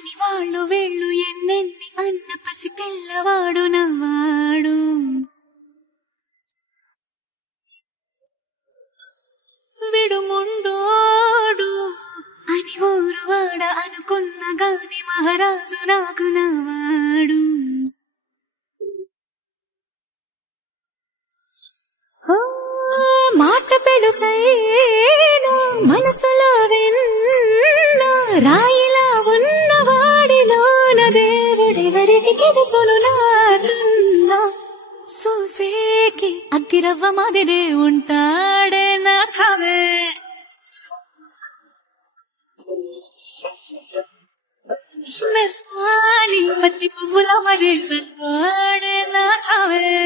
అని వాళ్ళు వేళ్ళు ఎన్నెన్ని అన్న పసి పిల్లవాడు నవ్వాడు. విడుముండోడు అని ఊరు వాడ అనుకున్న గాని మహారాజు నాకు నవ్వాడు. మాట పెడుసైనా మనసులో విన్న రాయిలా ఉన్నవాడిలోన దేవుడెవరికి తెలుసును నాకున్నా. సూసేకి అగ్గిరవ్వ మాదిరే ఉంటాడే నా సావే. మెత్తాని మట్టి పువ్వుల మరి సంటాడే నా సావే.